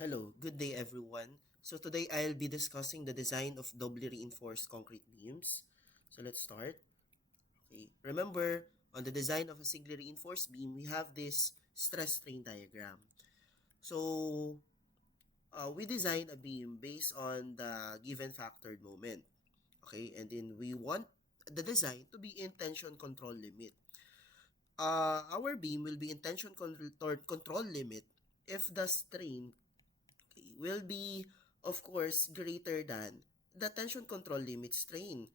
Hello, good day everyone. So today I'll be discussing the design of doubly reinforced concrete beams. So let's start. Okay. Remember, on the design of a singly reinforced beam, we have this stress strain diagram. So we design a beam based on the given factored moment. Okay, and then we want the design to be in tension control limit. Our beam will be in tension control limit if the strain will be, of course, greater than the tension control limit strain.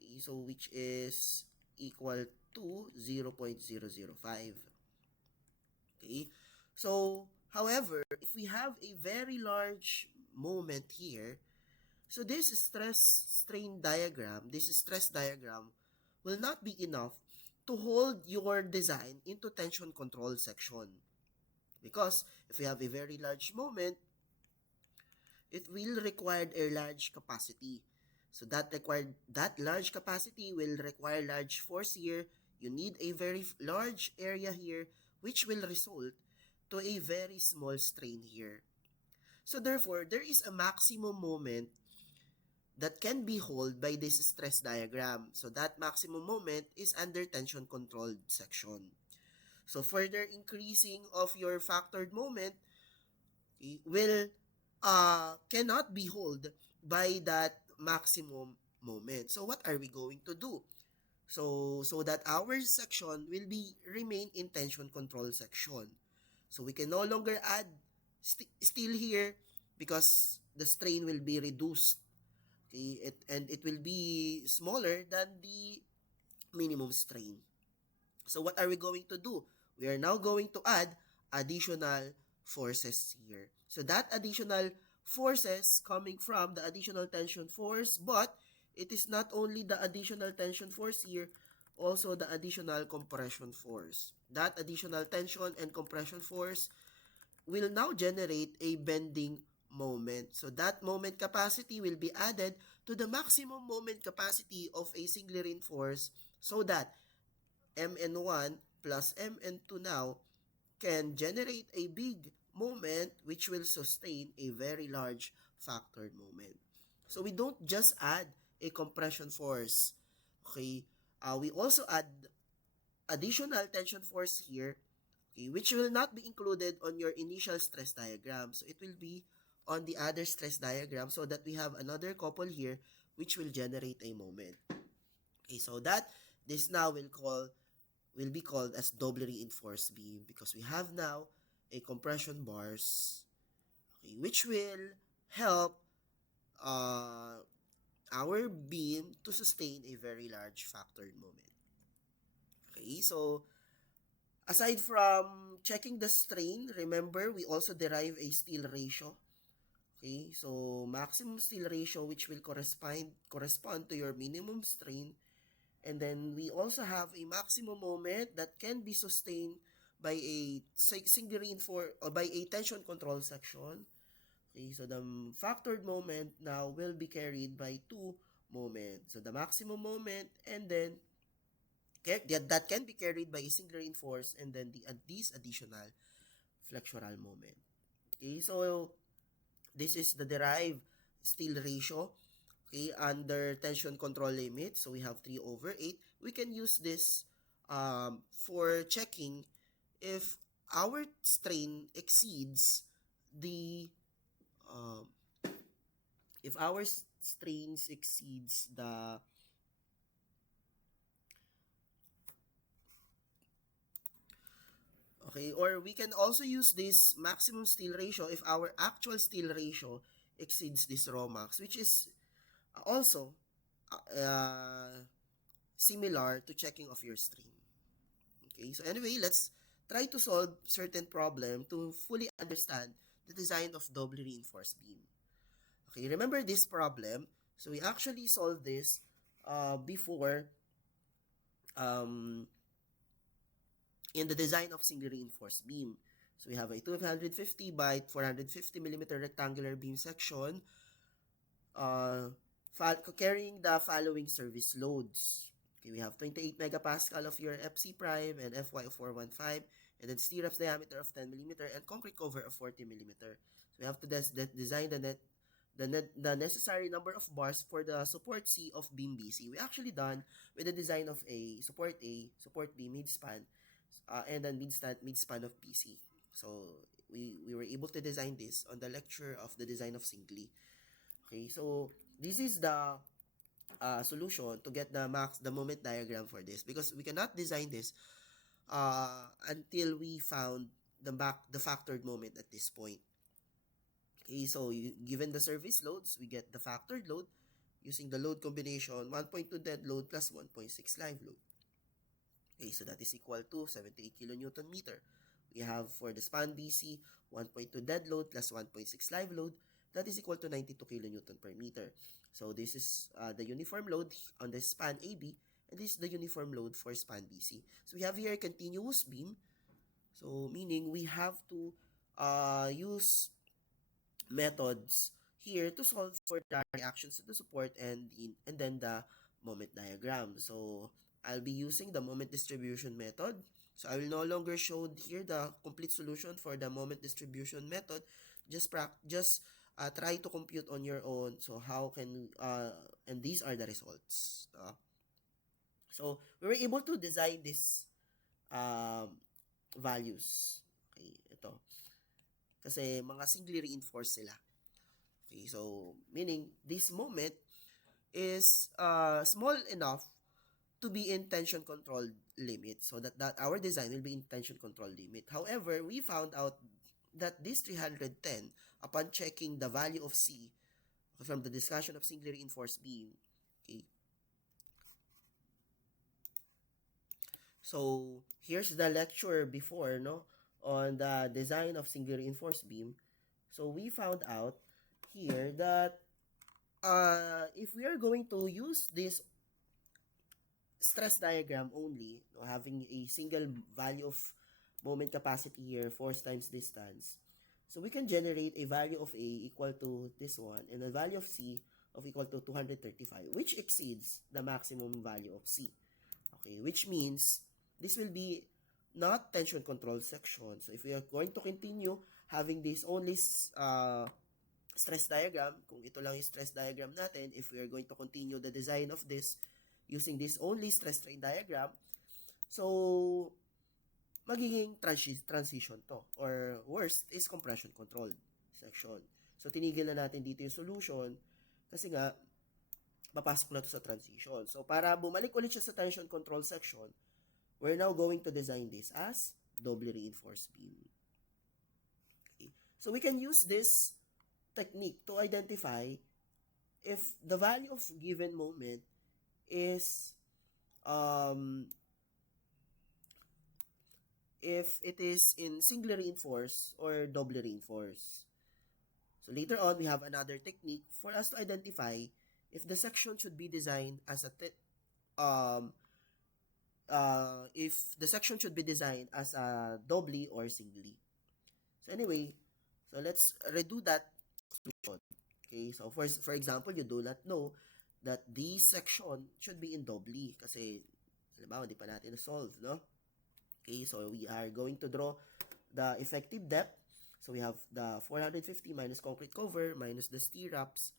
Okay, so which is equal to 0.005. Okay, so however, if we have a very large moment here, so this stress diagram will not be enough to hold your design into tension control section. Because if we have a very large moment, it will require a large capacity. So that large capacity will require large force here. You need a very large area here, which will result to a very small strain here. So therefore, there is a maximum moment that can be held by this stress diagram. So that maximum moment is under tension controlled section. So further increasing of your factored moment will cannot be held by that maximum moment. So what are we going to do? So that our section will be remain in tension control section. So we can no longer add steel here because the strain will be reduced. Okay, and it will be smaller than the minimum strain. So what are we going to do? We are now going to add additional forces here. So that additional forces coming from the additional tension force, but it is not only the additional tension force here, also the additional compression force. That additional tension and compression force will now generate a bending moment. So that moment capacity will be added to the maximum moment capacity of a singly reinforced so that Mn1 plus Mn2 now can generate a big moment which will sustain a very large factored moment. So we don't just add a compression force. Okay, we also add additional tension force here, okay, which will not be included on your initial stress diagram. So it will be on the other stress diagram so that we have another couple here which will generate a moment. Okay, so that this now will be called as doubly reinforced beam because we have now a compression bars, okay, which will help uh, our beam to sustain a very large factored moment. Okay, so aside from checking the strain, remember we also derive a steel ratio. Okay, so maximum steel ratio which will correspond to your minimum strain. And then we also have a maximum moment that can be sustained by a single reinforced or by a tension control section. Okay, so the factored moment now will be carried by two moments. So the maximum moment and then that can be carried by a single reinforced and then this additional flexural moment. Okay, so this is the derived steel ratio. Okay, under tension control limit, so we have 3 over 8. We can use this for checking if our strain exceeds the um, if our strains exceeds the okay, or we can also use this maximum steel ratio if our actual steel ratio exceeds this raw max, which is also uh, similar to checking of your strain. Okay, so anyway, let's try to solve certain problem to fully understand the design of doubly reinforced beam. Okay, remember this problem? So we actually solved this before um, in the design of single reinforced beam. So we have a 250 by 450 millimeter rectangular beam section uh, carrying the following service loads. Okay, we have 28 megapascal of your FC prime and FY of 415 and then stirrups diameter of 10 millimeter, and concrete cover of 40 millimeter. So we have to design the necessary number of bars for the support C of beam BC. We actually done with the design of a, support B, mid-span, and then mid-span of BC. So we were able to design this on the lecture of the design of Singly. Okay, so this is the solution to get the moment diagram for this, because we cannot design this until we found the factored moment at this point. Okay, so given the service loads, we get the factored load using the load combination 1.2 dead load plus 1.6 live load. Okay, so that is equal to 78 kilonewton meter. We have for the span BC 1.2 dead load plus 1.6 live load. That is equal to 92 kilonewton per meter. So this is the uniform load on the span AB, and this is the uniform load for span BC. So we have here a continuous beam. So meaning we have to use methods here to solve for the reactions to the support and then the moment diagram. So I'll be using the moment distribution method. So I will no longer show here the complete solution for the moment distribution method. Just try to compute on your own. So how can and these are the results. So we were able to design this values. Okay, ito. Kasi mga singly reinforced sila. Okay, so meaning this moment is small enough to be in tension controlled limit, so that our design will be in tension controlled limit. However, we found out that this 310, upon checking the value of C from the discussion of singly reinforced beam, okay. So here's the lecture before, no, on the design of singly reinforced beam. So we found out here that if we are going to use this stress diagram only, no, having a single value of moment capacity here, force times distance, so we can generate a value of A equal to this one, and a value of C of equal to 235, which exceeds the maximum value of C. Okay, which means this will be not tension control section. So if we are going to continue having this only stress diagram, kung ito lang yung stress diagram natin, if we are going to continue the design of this using this only stress strain diagram, so magiging transition to, or worst is compression controlled section. So tinigil na natin dito yung solution kasi nga papasok na to sa transition. So para bumalik ulit siya sa tension control section, we're now going to design this as doubly reinforced beam. Okay. So we can use this technique to identify if the value of given moment is if it is in singly reinforced or doubly reinforced. So later on, we have another technique for us to identify if the section should be designed as a if the section should be designed as a doubly or singly. So anyway, so let's redo that solution. Okay, so for example, you do not know that this section should be in doubly kasi halimbawa hindi pa natin na-solve, no? Okay, so we are going to draw the effective depth. So we have the 450 minus concrete cover minus the stirrups,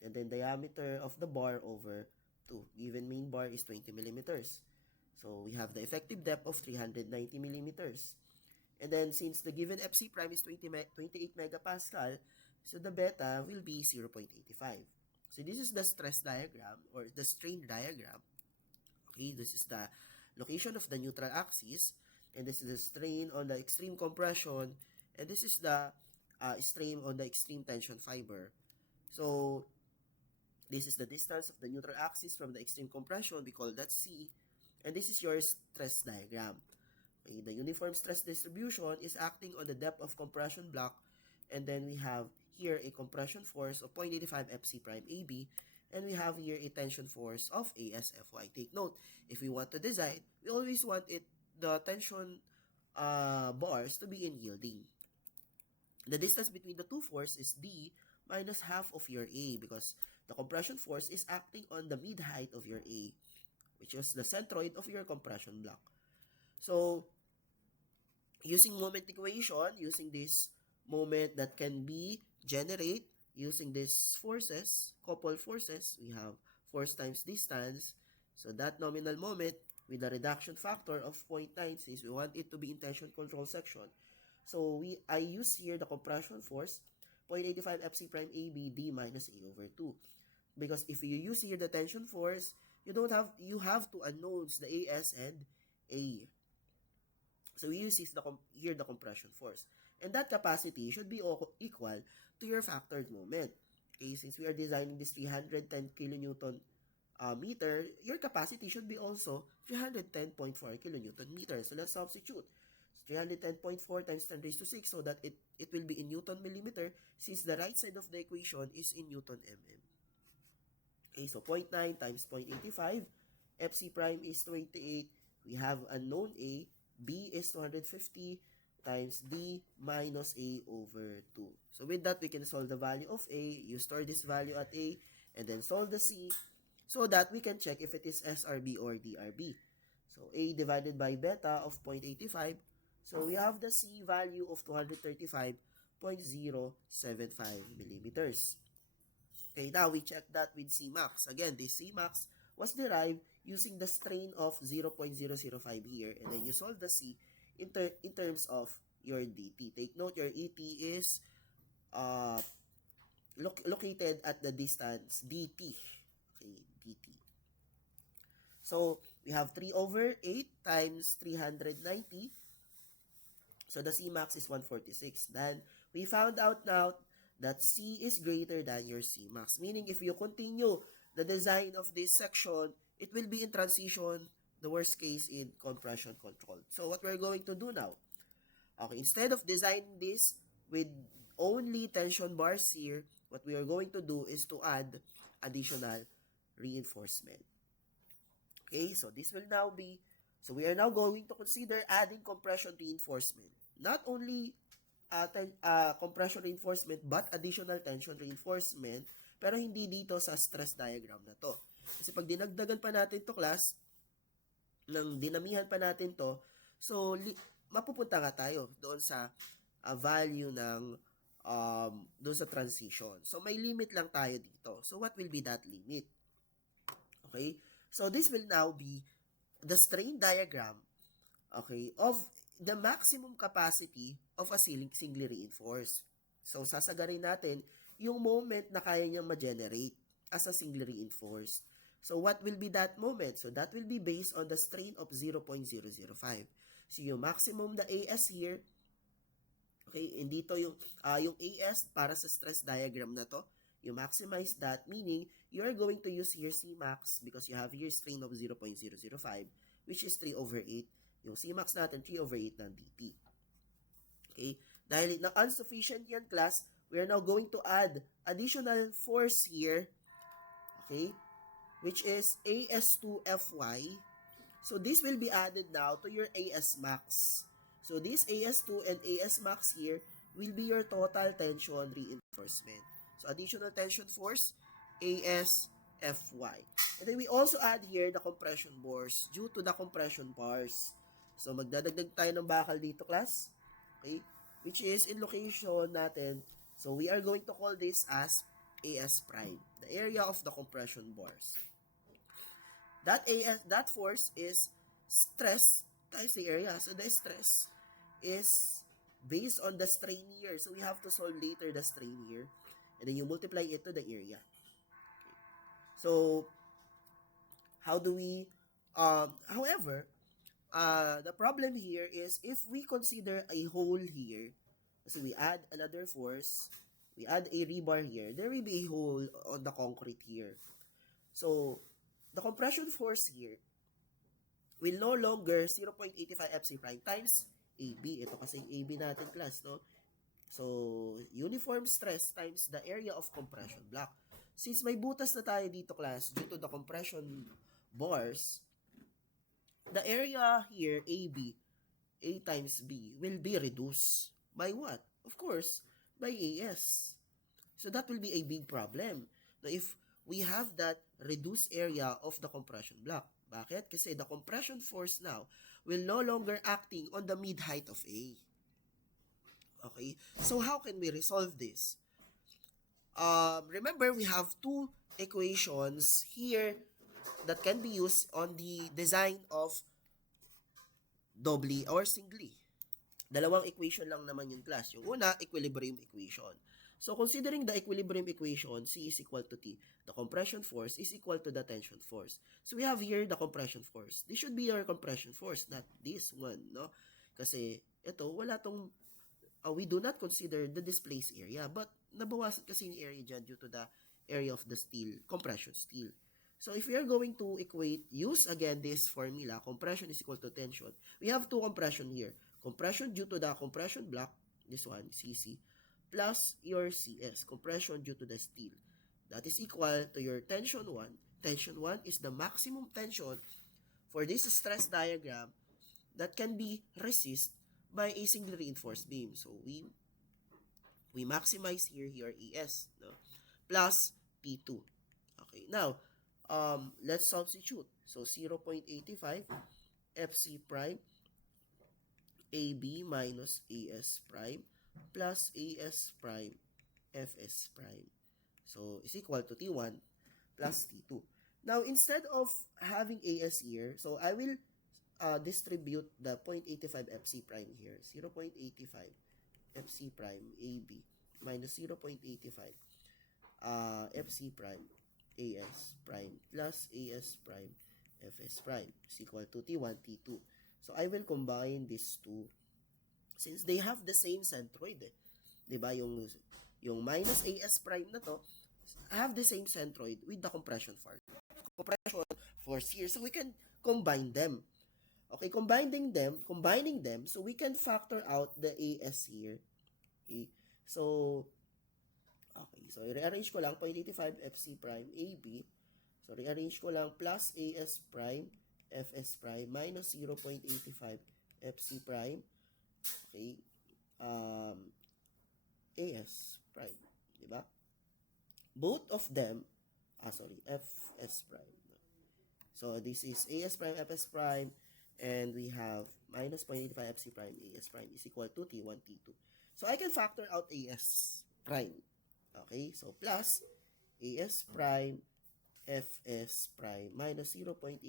and then diameter of the bar over 2. Given main bar is 20 millimeters. So we have the effective depth of 390 millimeters. And then since the given FC prime is 28 megapascal, so the beta will be 0.85. So this is the stress diagram or the strain diagram. Okay, this is the location of the neutral axis, and this is the strain on the extreme compression, and this is the strain on the extreme tension fiber. So this is the distance of the neutral axis from the extreme compression, we call that C, and this is your stress diagram. Okay, the uniform stress distribution is acting on the depth of compression block, and then we have here a compression force of 0.85 FC prime AB, and we have here a tension force of ASFY. Take note, if we want to design, we always want the tension bars to be in yielding. The distance between the two forces is D minus half of your A, because the compression force is acting on the mid-height of your A, which is the centroid of your compression block. So using moment equation, using this moment that can be generate using these forces, couple forces, we have force times distance. So that nominal moment with a reduction factor of 0.96, we want it to be in tension control section. So I use here the compression force 0.85 Fc prime AB D minus A over 2. Because if you use here the tension force, you have two unknowns, the AS and A. So we use here the compression force. And that capacity should be equal to your factored moment. Okay, since we are designing this 310 kilonewton meter, your capacity should be also 310.4 kilonewton meter. So let's substitute. 310.4 times 10 raised to 6 so that it will be in Newton millimeter since the right side of the equation is in Newton mm. Okay, so 0.9 times 0.85. Fc prime is 28. We have unknown A. B is 250 times D minus A over 2. So with that, we can solve the value of A. You store this value at A and then solve the C so that we can check if it is SRB or DRB. So A divided by beta of 0.85. So we have the C value of 235.075 millimeters. Okay, now we check that with Cmax. Again, this Cmax was derived using the strain of 0.005 here. And then you solve the C in terms of your dt. Take note, your ET is located at the distance dt. Okay, dt. So, we have 3 over 8 times 390. So, the Cmax is 146. Then, we found out now that C is greater than your Cmax. Meaning, if you continue the design of this section, it will be in transition, the worst case in compression control. So, what we're going to do now? Okay, instead of designing this with only tension bars here, what we are going to do is to add additional reinforcement. Okay, so this will now be, so we are now going to consider adding compression reinforcement. Not only compression reinforcement but additional tension reinforcement, pero hindi dito sa stress diagram na to. Kasi pag dinagdagan pa natin to class, nang dinamihan pa natin to, so mapupunta nga tayo doon sa value ng doon sa transition. So may limit lang tayo dito. So what will be that limit? Okay? So this will now be the strain diagram, okay, of the maximum capacity of a singly reinforced. So sasagarin natin yung moment na kaya niyang ma-generate as a singly reinforced. So what will be that moment? So that will be based on the strain of 0.005. So yung maximum the AS here, okay, and dito yung AS para sa stress diagram na to, you maximize that, meaning you are going to use here Cmax because you have here strain of 0.005, which is 3 over 8. Yung Cmax natin, 3 over 8 ng dt. Okay? Dahil na insufficient yan, class, we are now going to add additional force here, okay, which is AS2FY. So this will be added now to your AS max. So this AS2 and AS max here will be your total tension reinforcement. So additional tension force, ASFY. And then we also add here the compression bars due to the compression bars. So magdadagdag tayo ng bakal dito, class. Okay? Which is in location natin. So we are going to call this as AS prime, the area of the compression bars. That force is stress times the area. So the stress is based on the strain here. So we have to solve later the strain here. And then you multiply it to the area. Okay. So, how do we, however, the problem here is if we consider a hole here, so we add another force, we add a rebar here, there will be a hole on the concrete here. So, the compression force here will no longer 0.85 Fc prime times AB. Ito kasi AB natin, class, no? So, uniform stress times the area of compression block. Since may butas na tayo dito, class, due to the compression bars, the area here, AB, A times B, will be reduced. By what? Of course, by AS. So, that will be a big problem. Now, if we have that reduced area of the compression block. Bakit? Kasi the compression force now will no longer acting on the mid-height of A. Okay? So how can we resolve this? Remember, we have two equations here that can be used on the design of doubly or singly. Dalawang equation lang naman yung class. Yung una, equilibrium equation. So, considering the equilibrium equation, C is equal to T, the compression force is equal to the tension force. So, we have here the compression force. This should be our compression force, not this one, no? Kasi, ito, wala tong, we do not consider the displaced area, but nabawasan kasi yung area dyan due to the area of the steel, compression steel. So, if we are going to use again this formula, compression is equal to tension, we have two compression here. Compression due to the compression block, this one, CC, plus your CS, compression due to the steel. That is equal to your tension 1. Tension 1 is the maximum tension for this stress diagram that can be resisted by a singly reinforced beam. So, we maximize here your ES, no? Plus P2. Okay, now, let's substitute. So, 0.85 FC prime AB minus AS prime plus AS prime FS prime. So, is equal to T1 plus T2. Now, instead of having AS here, so I will distribute the 0.85 FC prime here. 0.85 FC prime AB minus 0.85 FC prime AS prime plus AS prime FS prime is equal to T1, T2. So, I will combine these two since they have the same centroid. Diba? Yung minus AS prime na to have the same centroid with the compression force here. So, we can combine them. Okay, combining them, so we can factor out the AS here. Okay, so, rearrange ko lang 0.85 FC prime AB. So, rearrange ko lang plus AS prime FS prime minus 0.85 FC prime. Okay, AS prime. Diba? Both of them, FS prime. So, this is AS prime, FS prime, and we have minus 0.85 FC prime, AS prime is equal to T1, T2. So, I can factor out AS prime. Okay, so plus AS prime, FS prime minus 0.85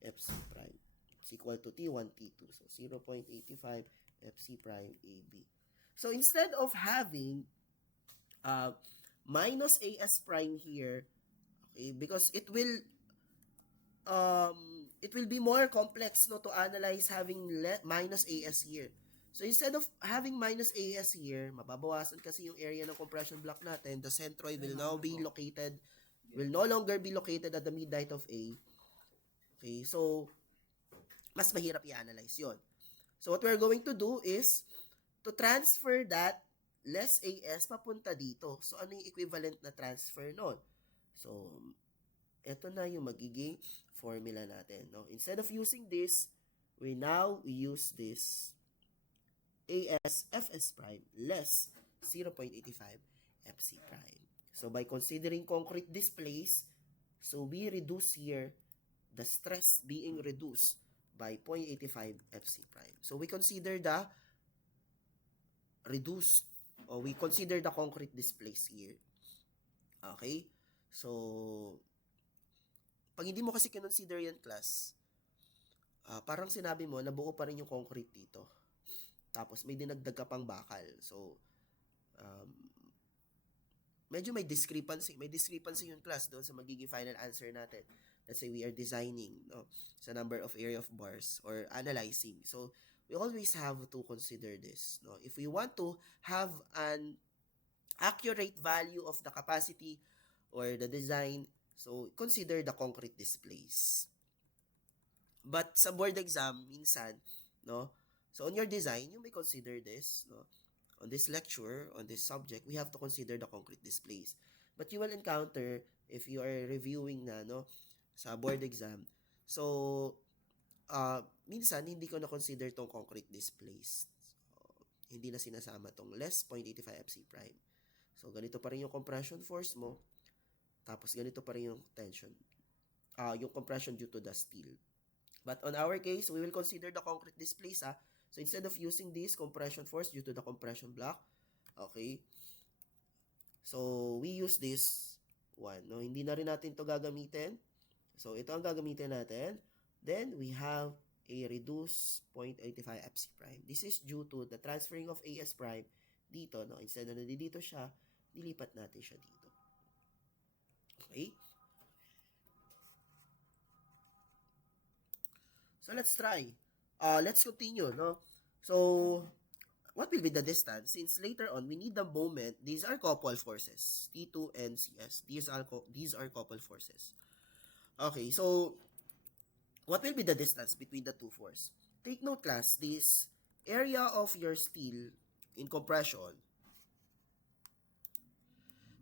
FC prime is equal to T1, T2. So, 0.85 FC prime AB. So, instead of having minus AS prime here, okay, because it will be more complex, no, to analyze having minus AS here. So, instead of having minus AS here, mababawasan kasi yung area ng compression block natin. The centroid will no longer be located at the mid-height of A. Okay, so, mas mahirap i-analyze yon. So, what we're going to do is to transfer that less AS papunta dito. So, ano yung equivalent na transfer nun? So, ito na yung magiging formula natin, no? Instead of using this, we use this AS FS prime less 0.85 FC prime. So, by considering concrete displays, so we reduce here the stress being reduced by 0.85 FC prime. So, we consider the concrete displays here. Okay? So, pag hindi mo kasi kinonsider yan, class, parang sinabi mo, nabuo pa rin yung concrete dito. Tapos, may dinagdag ka pang bakal. So, medyo may discrepancy. May discrepancy yung class doon sa magiging final answer natin. Let's say we are designing, no, sa number of area of bars or analyzing. So, we always have to consider this. No? If we want to have an accurate value of the capacity or the design, so consider the concrete displays. But sa board exam, minsan, no, so on your design, you may consider this, no. On this lecture, on this subject, we have to consider the concrete displays. But you will encounter, if you are reviewing na, no, sa board exam, so, minsan, hindi ko na-consider tong concrete displays. So, hindi na sinasama tong less 0.85 FC prime. So, ganito pa rin yung compression force mo. Tapos, ganito pa rin yung tension. Yung compression due to the steel. But on our case, we will consider the concrete displace. So instead of using this compression force due to the compression block, okay, so we use this one. No? Hindi na rin natin to gagamitin. So ito ang gagamitin natin. Then we have a reduced 0.85 FC prime. This is due to the transferring of AS prime dito. No? Instead na dito siya, nilipat natin siya dito. Okay? So let's try. Let's continue, no? So what will be the distance? Since later on we need the moment. These are couple forces, T2 and CS. These are couple forces. Okay, so what will be the distance between the two forces? Take note, class, this area of your steel in compression.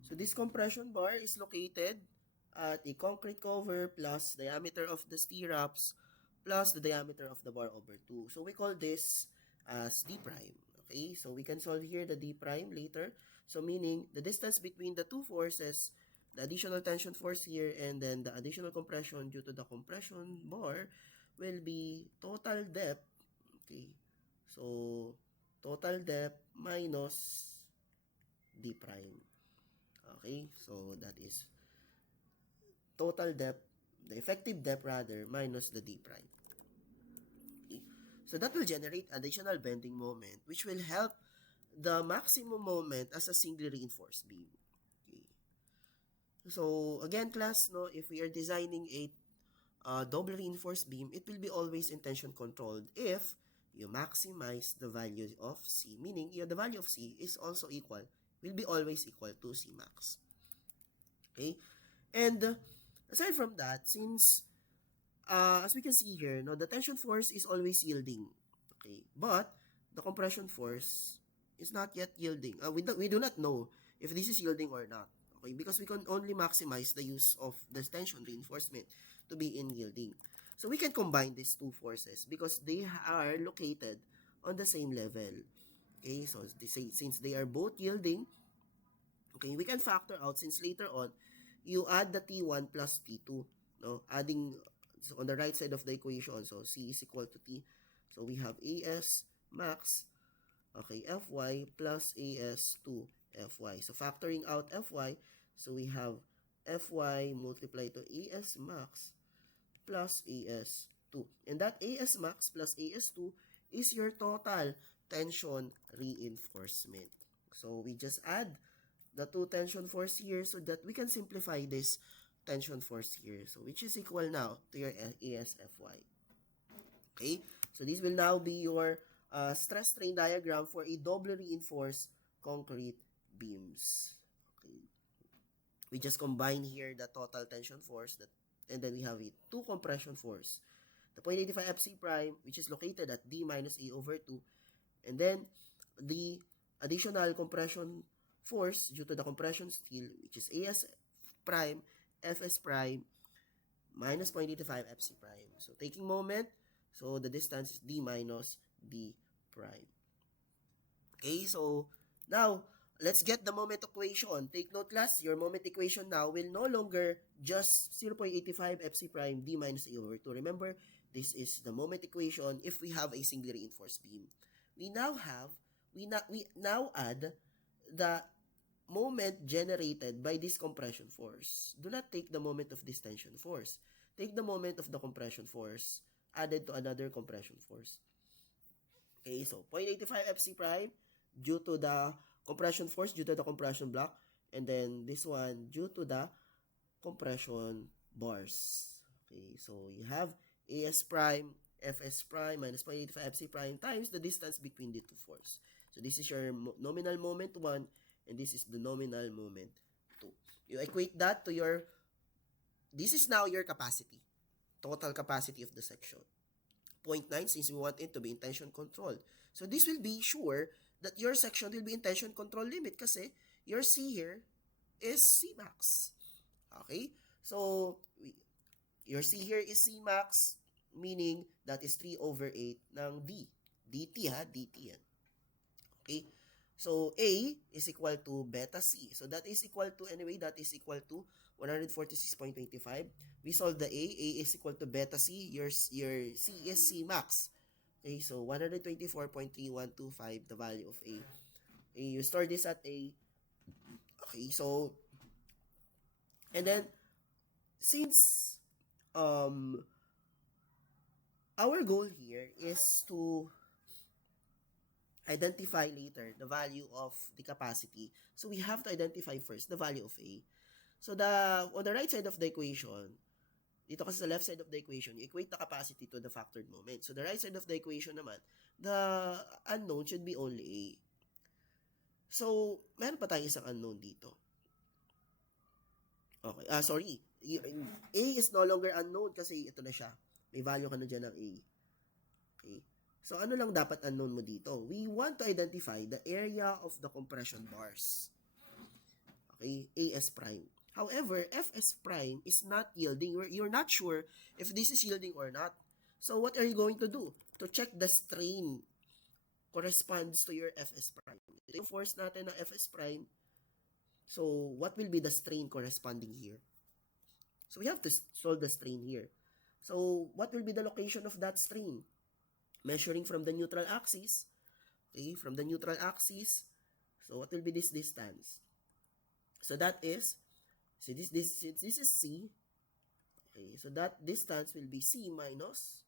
So this compression bar is located at the concrete cover plus diameter of the stirrups plus the diameter of the bar over 2. So we call this as D prime. Okay, so we can solve here the D prime later. So meaning the distance between the two forces, the additional tension force here and then the additional compression due to the compression bar will be total depth. Okay, so total depth minus D prime. Okay, so that is total depth, the effective depth rather, minus the D prime. Okay. So that will generate additional bending moment which will help the maximum moment as a singly reinforced beam. Okay. So again, class, no, if we are designing a double reinforced beam, it will be always in tension controlled if you maximize the value of C, meaning the value of C is also equal, will be always equal to C max. Okay? And aside from that, since as we can see here, no, the tension force is always yielding. Okay? But the compression force is not yet yielding. We do not know if this is yielding or not. Okay? Because we can only maximize the use of the tension reinforcement to be in yielding. So we can combine these two forces because they are located on the same level. Okay, so since they are both yielding, okay, we can factor out since later on you add the T1 plus T2, no, adding so on the right side of the equation. So C is equal to T. So we have AS max, okay, Fy plus AS2 Fy. So factoring out Fy, so we have Fy multiplied to AS max plus AS2. And that AS max plus AS2 is your total tension reinforcement. So we just add the two tension force here so that we can simplify this tension force here. So which is equal now to your ASFY. Okay? So this will now be your stress strain diagram for a doubly reinforced concrete beams. Okay. We just combine here the total tension force and then we have it two compression force. The 0.85 FC prime, which is located at D minus A over 2, and then the additional compression force due to the compression steel, which is AS prime, FS prime, minus 0.85 FC prime. So taking moment, so the distance is D minus D prime. Okay, so now let's get the moment equation. Take note, class, your moment equation now will no longer just 0.85 FC prime D minus A over 2. Remember, this is the moment equation if we have a singly reinforced beam. We now add the moment generated by this compression force. Do not take the moment of this tension force. Take the moment of the compression force added to another compression force. Okay, so 0.85 FC prime due to the compression force due to the compression block, and then this one due to the compression bars. Okay, so you have AS prime, FS prime minus 0.85 FC prime times the distance between the two forces. So this is your nominal moment 1 and this is the nominal moment 2. You equate that to your, this is now your capacity, total capacity of the section. 0.9 since we want it to be in tension control. So this will be sure that your section will be in tension control limit kasi your C here is C max. Okay? So your C here is C max, meaning that is 3/8 ng D. DT ha, DT yan. Okay? So A is equal to beta C. So that is equal to, anyway, that is equal to 146.25. We solve the A. A is equal to beta C. Your C is C max. Okay, so 124.3125, the value of A. Okay, you store this at A. Okay, so, and then, since our goal here is to identify later the value of the capacity, so we have to identify first the value of A. So on the right side of the equation, dito kasi sa left side of the equation, you equate the capacity to the factored moment. So the right side of the equation naman, the unknown should be only A. So, meron pa tayong isang unknown dito. Okay, sorry. A is no longer unknown kasi ito na siya. May value ka na dyan ng A. Okay. So, ano lang dapat unknown mo dito? We want to identify the area of the compression bars. Okay, AS prime. However, Fs prime is not yielding. You're not sure if this is yielding or not. So, what are you going to do? To check the strain corresponds to your Fs prime. Ito yung force natin ng Fs prime. So, what will be the strain corresponding here? So, we have to solve the strain here. So, what will be the location of that strain? Measuring from the neutral axis. Okay, from the neutral axis. So, what will be this distance? So, that is, so this is C. Okay, so that distance will be C minus,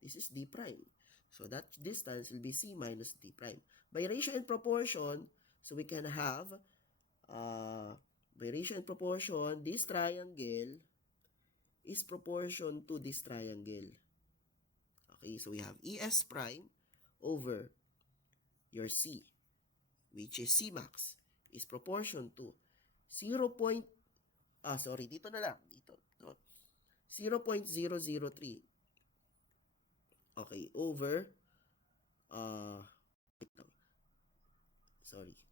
this is D prime. So, that distance will be C minus D prime. By ratio and proportion, so we can have, by ratio and proportion, this triangle is proportion to this triangle. Okay, so we have ES prime over your C, which is C max, is proportion to 0.003. Okay, over,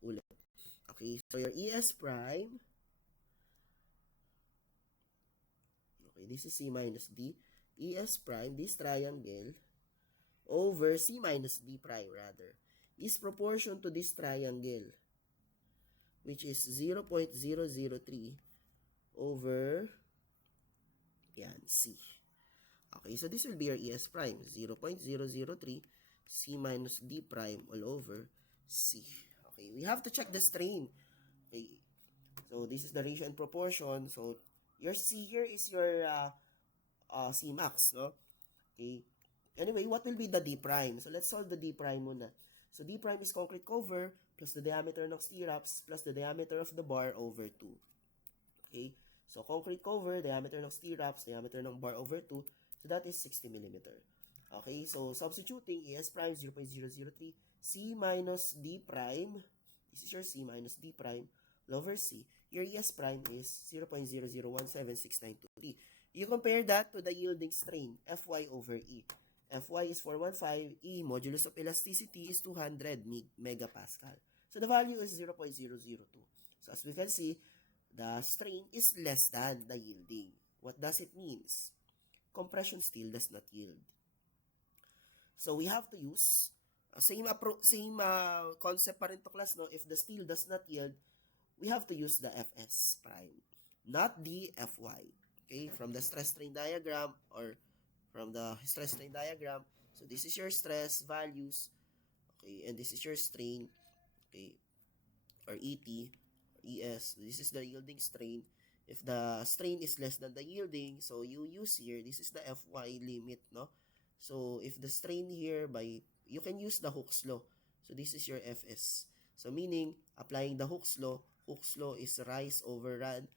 ulit. Okay, so your ES prime, okay, this is C minus D, ES prime, this triangle, over C minus D prime rather, is proportion to this triangle, which is 0.003 over, yan, C. Okay, so this will be your ES prime, 0.003 C minus D prime all over C. Okay, we have to check the strain. Okay, so this is the ratio and proportion. So your C here is your C max, no? Okay. Anyway, what will be the D prime? So let's solve the D prime muna. So D prime is concrete cover plus the diameter ng stirrups plus the diameter of the bar over 2. Okay. So concrete cover, diameter ng stirrups, diameter ng bar over 2. So that is 60 mm. Okay, so substituting ES prime 0.003 C minus D prime. This is your C minus D prime over C. Your ES prime is 0.0017692. You compare that to the yielding strain, Fy over E. Fy is 415, E, modulus of elasticity is 200 megapascal. So the value is 0.002. So as we can see, the strain is less than the yielding. What does it mean? Compression still does not yield. So we have to use same concept pa rin to class, no? If the steel does not yield, we have to use the Fs prime, not the Fy. Okay, from the stress strain diagram or from the stress strain diagram. So this is your stress values, okay, and this is your strain, okay, or ET, or ES. This is the yielding strain. If the strain is less than the yielding, so you use here, this is the Fy limit, no? So if the strain here you can use the Hooke's law. So this is your Fs. So meaning, applying the Hooke's law is rise over run,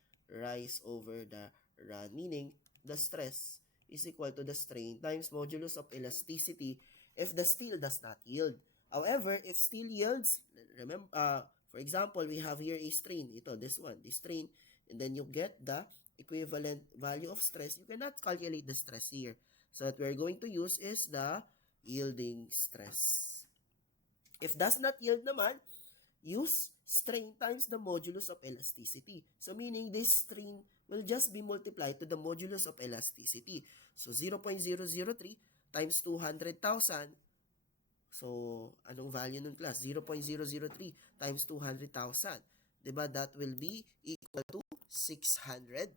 meaning the stress is equal to the strain times modulus of elasticity if the steel does not yield. However, if steel yields, remember, for example, we have here a strain, this strain, and then you get the equivalent value of stress. You cannot calculate the stress here. So what we're going to use is the yielding stress. If does not yield naman, use strain times the modulus of elasticity. So meaning this strain will just be multiplied to the modulus of elasticity. So 0.003 times 200,000. So, anong value nun class? 0.003 times 200,000. Diba? That will be equal to 600.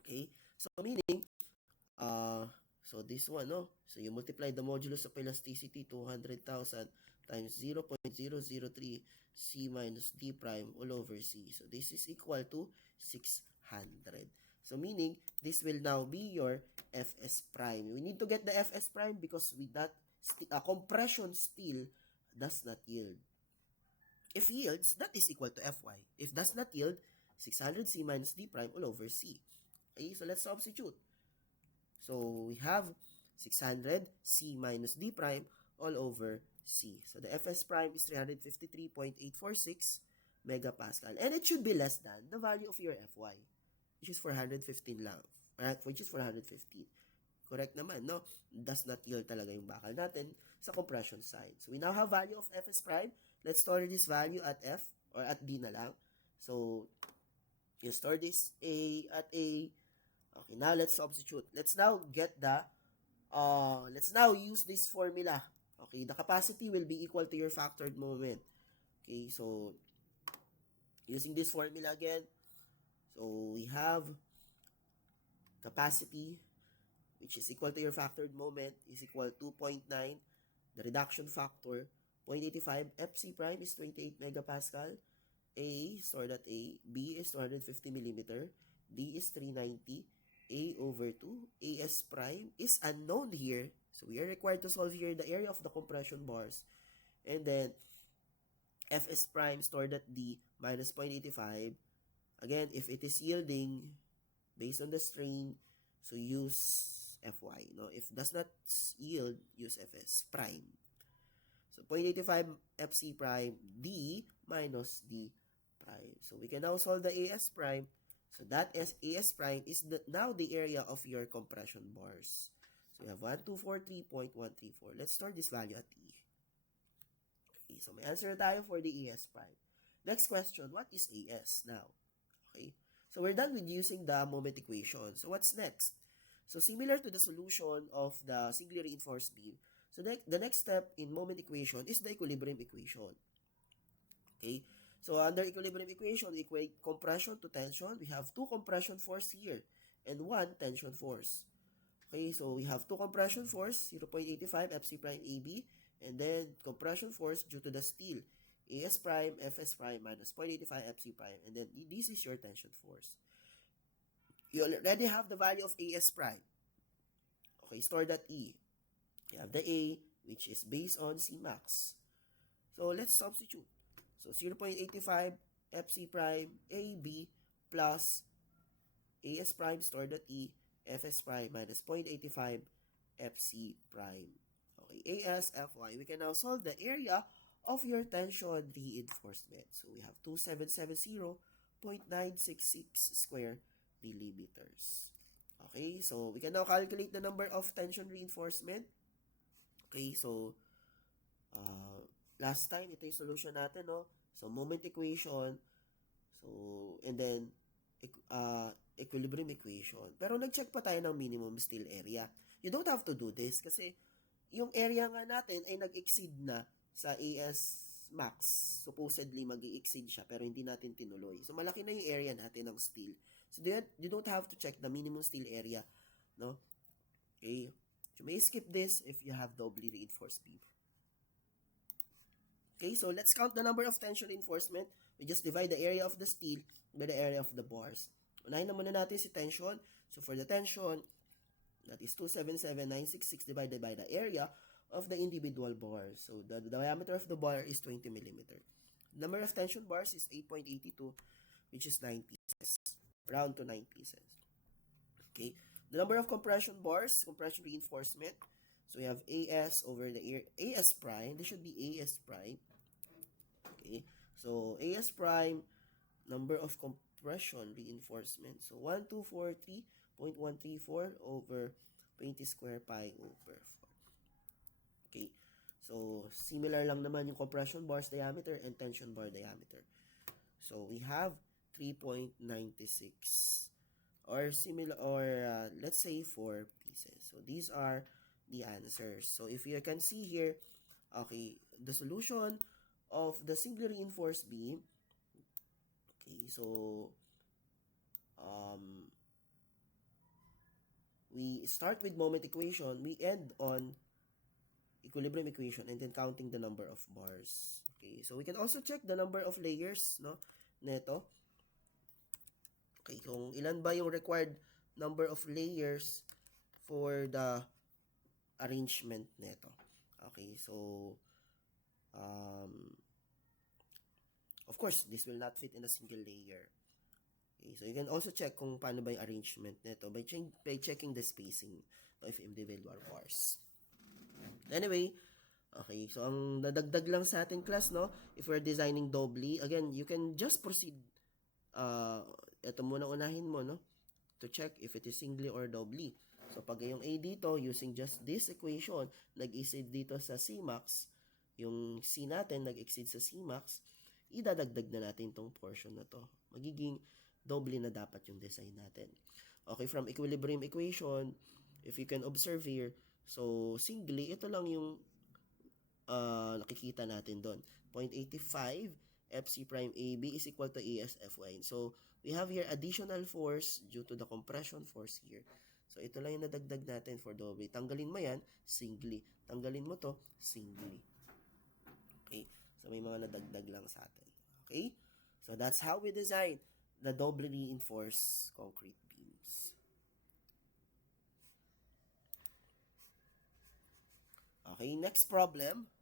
Okay? So, meaning, so this one, no? So, you multiply the modulus of elasticity, 200,000 times 0.003 C minus D prime all over C. So, this is equal to 600. So, meaning, this will now be your Fs prime. We need to get the Fs prime because with that, compression still does not yield. If yields, that is equal to Fy. If does not yield, 600 C minus D prime all over C. Okay, so let's substitute. So we have 600 C minus D prime all over C. So the Fs prime is 353.846 megapascal. And it should be less than the value of your Fy, which is 415 lang. Which is 415. Correct naman, no? Does not yield talaga yung bakal natin sa compression side. So we now have value of Fs prime. Let's store this value at F or at D na lang. So you store this at A. Okay, now let's substitute. Let's now get the let's now use this formula. Okay, the capacity will be equal to your factored moment. Okay, so using this formula again. So we have capacity, which is equal to your factored moment, is equal to 2.9. The reduction factor, 0.85. Fc prime is 28 megapascal. A, stored at A. B is 250 millimeter. D is 390. A over 2. As prime is unknown here. So we are required to solve here the area of the compression bars. And then, Fs prime stored at D minus 0.85. Again, if it is yielding based on the strain, so use Fy. No? If does not yield, use Fs prime. So 0.85 Fc prime D minus D prime. So we can now solve the As prime. So that is As prime is now the area of your compression bars. So we have 1243.134. Let's store this value at E. Okay, so may answer tayo for the As prime. Next question, what is As now? Okay, so we're done with using the moment equation. So what's next? So similar to the solution of the singly reinforced beam, so the next step in moment equation is the equilibrium equation. Okay, so under equilibrium equation, we equate compression to tension. We have two compression force here and one tension force. Okay, so we have two compression force, 0.85 Fc prime AB, and then compression force due to the steel, As prime, Fs prime minus 0.85 Fc prime, and then this is your tension force. You already have the value of As prime. Okay, store that E. You have the A, which is based on Cmax. So let's substitute. So 0.85 Fc prime AB plus As prime stored at E, Fs prime minus 0.85 Fc prime. Okay, As, Fy. We can now solve the area of your tension reinforcement. So we have 2770.966 square millimeters. Okay, so we can now calculate the number of tension reinforcement. Okay, so last time ito yung solution natin, no? So moment equation, so and then equilibrium equation. Pero nag-check pa tayo ng minimum steel area. You don't have to do this kasi yung area nga natin ay nag-exceed na sa As max. Supposedly mag-i-exceed siya pero hindi natin tinuloy. So malaki na yung area natin ng steel. So you don't have to check the minimum steel area, no? Okay. You may skip this if you have doubly reinforced beam. Okay, so let's count the number of tension reinforcement. We just divide the area of the steel by the area of the bars. Unahin na muna natin si tension. So for the tension, that is 277,966 divided by the area of the individual bars. So the diameter of the bar is 20 millimeter. The number of tension bars is 8.82, which is 9 pieces. Round to 9 pieces. Okay. The number of compression bars, compression reinforcement. So we have As over the As prime. This should be As prime. Okay. So As prime, number of compression reinforcement. So 1243.134 over 20 square pi over 4. Okay. So similar lang naman yung compression bars diameter and tension bar diameter. So we have 3.96 or similar, or let's say 4 pieces. So these are the answers. So if you can see here, Okay, the solution of the singly reinforced beam. Okay, so we start with moment equation, we end on equilibrium equation, and then counting the number of bars. Okay, so we can also check the number of layers, no, neto. Okay, kung ilan ba yung required number of layers for the arrangement neto. Okay, so of course, this will not fit in a single layer. Okay, so you can also check kung paano ba yung arrangement nito by checking the spacing of individual bars. Anyway, okay, so ang nadagdag lang sa ating class, no, if we're designing doubly, again, you can just proceed. Ito muna unahin mo, no, to check if it is singly or doubly. So, pag yung A dito, using just this equation, nag-exceed dito sa Cmax, yung C natin nag-exceed sa Cmax, idadagdag na natin tong portion na to. Magiging doble na dapat yung design natin. Okay, from equilibrium equation, if you can observe here, so singly, ito lang yung nakikita natin doon. 0.85 FC prime AB is equal to AS Fy. So, we have here additional force due to the compression force here. So, ito lang yung nadagdag natin for doble. Tanggalin mo yan, singly. Tanggalin mo to, singly. Okay? So, may mga nadagdag lang sa atin. Okay? So, that's how we design the doubly reinforced concrete beams. Okay, next problem.